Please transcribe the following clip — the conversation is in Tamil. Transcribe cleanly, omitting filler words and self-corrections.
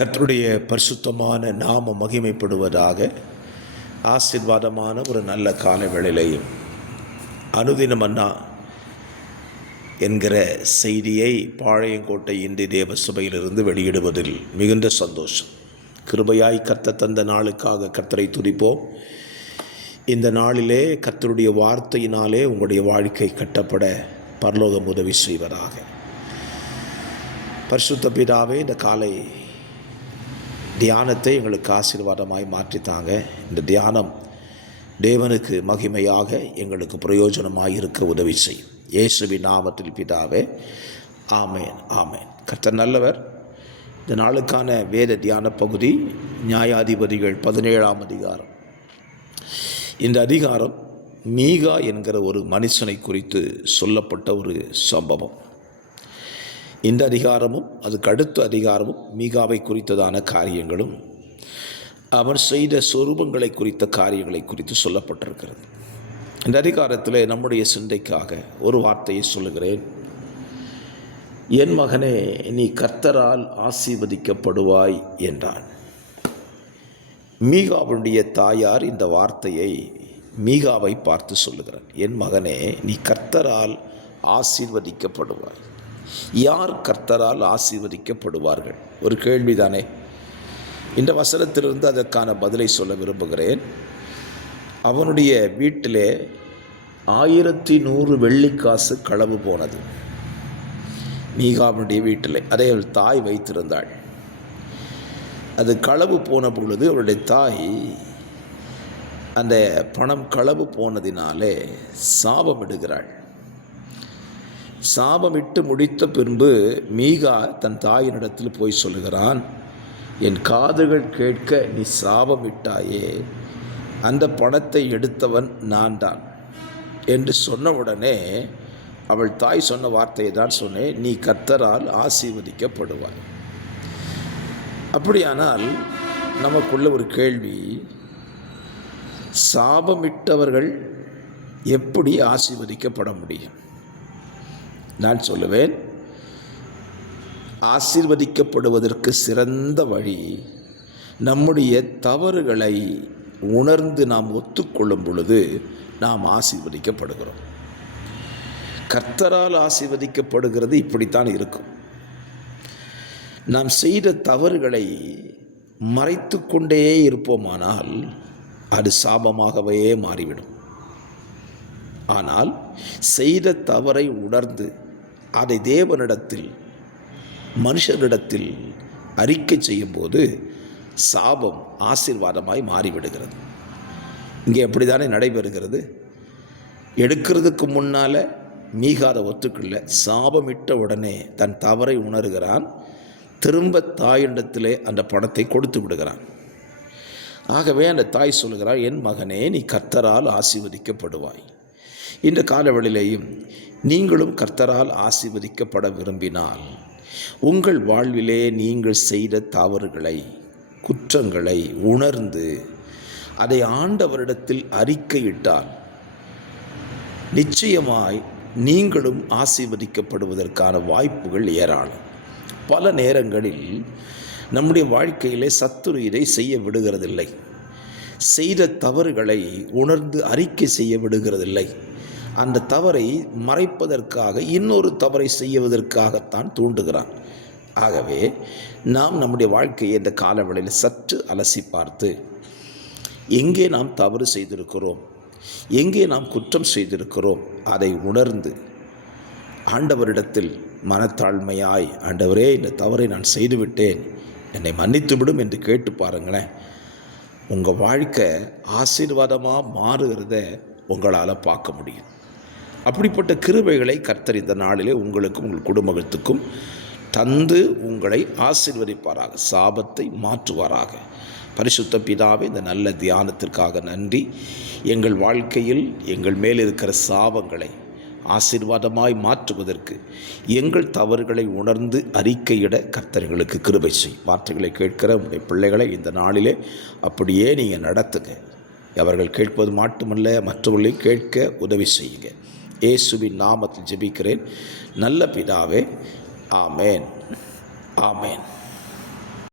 கர்த்தருடைய பரிசுத்தமான நாம மகிமைப்படுவதாக. ஆசீர்வாதமான ஒரு நல்ல கால வேளையிலையும் அனுதின மன்னா என்கிற செய்தியை பாளையங்கோட்டை இந்திய தேவ சபையிலிருந்து வெளியிடுவதில் மிகுந்த சந்தோஷம். கிருபையாய் கர்த்தர் தந்த நாளுக்காக கர்த்தரை துதிப்போம். இந்த நாளிலே கர்த்தருடைய வார்த்தையினாலே உங்களுடைய வாழ்க்கை கட்டப்பட பரலோகம் உதவி செய்வதாக. பரிசுத்த பிதாவே, இந்த காலை தியானத்தை எங்களுக்கு ஆசீர்வாதமாய் மாற்றித்தாங்க. இந்த தியானம் தேவனுக்கு மகிமையாக எங்களுக்கு பிரயோஜனமாக இருக்க உதவி செய்யும். இயேசுவின் நாமத்தில் பிதாவே, ஆமேன் ஆமேன். கர்த்தர் நல்லவர். இந்த நாளுக்கான வேத தியான பகுதி நியாயாதிபதிகள் 17ஆம் அதிகாரம். இந்த அதிகாரம் மீகா என்கிற ஒரு மனுஷனை குறித்து சொல்லப்பட்ட ஒரு சம்பவம். இந்த அதிகாரமும் அதுக்கு அடுத்த அதிகாரமும் மீகாவை குறித்ததான காரியங்களும் அவர் செய்த சொரூபங்களை குறித்த காரியங்களை குறித்து சொல்லப்பட்டிருக்கிறது. இந்த அதிகாரத்தில் நம்முடைய சிந்தைக்காக ஒரு வார்த்தையை சொல்லுகிறேன். என் மகனே, நீ கர்த்தரால் ஆசீர்வதிக்கப்படுவாய் என்றான். மீகாவுடைய தாயார் இந்த வார்த்தையை மீகாவை பார்த்து சொல்லுகிறார். என் மகனே, நீ கர்த்தரால் ஆசீர்வதிக்கப்படுவாய். யார் கர்த்தரால் ஆசீர்வதிக்கப்படுவார்கள்? ஒரு கேள்விதானே. இந்த வசனத்திலிருந்து அதற்கான பதிலை சொல்ல விரும்புகிறேன். அவனுடைய வீட்டிலே 1100 வெள்ளிக்காசு களவு போனது. மீகாவுடைய வீட்டில் அதை அவள் தாய் வைத்திருந்தாள். அது களவு போன பொழுது அவளுடைய தாய் அந்த பணம் களவு போனதினாலே சாபமிடுகிறாள். சாபமிட்டு முடித்த பின்பு மீகா தன் தாயினிடத்தில் போய் சொல்லுகிறான், என் காதுகள் கேட்க நீ சாபமிட்டாயே, அந்த பணத்தை எடுத்தவன் நான் தான் என்று சொன்ன உடனே அவள் தாய் சொன்ன வார்த்தையை தான் சொன்னேன், நீ கர்த்தரால் ஆசீர்வதிக்கப்படுவாய். அப்படியானால் நமக்குள்ள ஒரு கேள்வி, சாபமிட்டவர்கள் எப்படி ஆசீர்வதிக்கப்பட முடியும்? நான் சொல்லுவேன், ஆசீர்வதிக்கப்படுவதற்கு சிறந்த வழி நம்முடைய தவறுகளை உணர்ந்து நாம் ஒத்துக்கொள்ளும் பொழுது நாம் ஆசீர்வதிக்கப்படுகிறோம். கர்த்தரால் ஆசீர்வதிக்கப்படுகிறது இப்படித்தான் இருக்கும். நாம் செய்த தவறுகளை மறைத்து கொண்டே இருப்போமானால் அது சாபமாகவே மாறிவிடும். ஆனால் செய்த தவறை உணர்ந்து அதை தேவனிடத்தில் மனுஷனிடத்தில் அறிக்கை செய்யும்போது சாபம் ஆசீர்வாதமாய் மாறிவிடுகிறது. இங்கே அப்படித்தானே நடைபெறுகிறது. எடுக்கிறதுக்கு முன்னால் மீகாத ஒத்துக்கொள்ள சாபமிட்ட உடனே தன் தவறை உணர்கிறான். திரும்ப தாயிடத்திலே அந்த பணத்தை கொடுத்து விடுகிறான். ஆகவே அந்த தாய் சொல்கிறார், என் மகனே, நீ கர்த்தரால் ஆசீர்வதிக்கப்படுவாய். இந்த காலவெளியிலேயும் நீங்களும் கர்த்தரால் ஆசீர்வதிக்கப்பட விரும்பினால் உங்கள் வாழ்விலே நீங்கள் செய்த தவறுகளை குற்றங்களை உணர்ந்து அதை ஆண்டவரிடத்தில் அறிக்கையிட்டால் நிச்சயமாய் நீங்களும் ஆசீர்வதிக்கப்படுவதற்கான வாய்ப்புகள் ஏராளம். பல நேரங்களில் நம்முடைய வாழ்க்கையிலே சத்துரு இதை செய்ய விடுகிறதில்லை. செய்த தவறுகளை உணர்ந்து அறிக்கை செய்ய விடுகிறதில்லை. அந்த தவறை மறைப்பதற்காக இன்னொரு தவறை செய்வதற்காகத்தான் தூண்டுகிறான். ஆகவே நாம் நம்முடைய வாழ்க்கையை இந்த காலவெளியில் சற்று அலசி பார்த்து எங்கே நாம் தவறு செய்திருக்கிறோம், எங்கே நாம் குற்றம் செய்திருக்கிறோம், அதை உணர்ந்து ஆண்டவரிடத்தில் மனத்தாழ்மையாய், ஆண்டவரே, இந்த தவறை நான் செய்துவிட்டேன், என்னை மன்னித்துவிடும் என்று கேட்டு பாருங்களேன். உங்கள் வாழ்க்கை ஆசீர்வாதமாக மாறுகிறத உங்களால் பார்க்க முடியும். அப்படிப்பட்ட கிருபைகளை கர்த்தர் இந்த நாளிலே உங்களுக்கும் உங்கள் குடும்பத்துக்கும் தந்து உங்களை ஆசீர்வதிப்பாராக, சாபத்தை மாற்றுவாராக. பரிசுத்த பிதாவே, இந்த நல்ல தியானத்திற்காக நன்றி. எங்கள் வாழ்க்கையில் எங்கள் மேல் இருக்கிற சாபங்களை ஆசீர்வாதமாய் மாற்றுவதற்கு எங்கள் தவறுகளை உணர்ந்து அறிக்கையிட கர்த்தர்களுக்கு கிருபை செய். வார்த்தைகளை கேட்கிற உங்களுடைய பிள்ளைகளை இந்த நாளிலே அப்படியே நீங்கள் நடத்துங்க. அவர்கள் கேட்பது மட்டுமல்ல, மற்றவர்களையும் கேட்க உதவி செய்யுங்க. இயேசுவின் நாமத்தில் ஜெபிக்கிறேன் நல்ல பிதாவே, ஆமேன் ஆமேன்.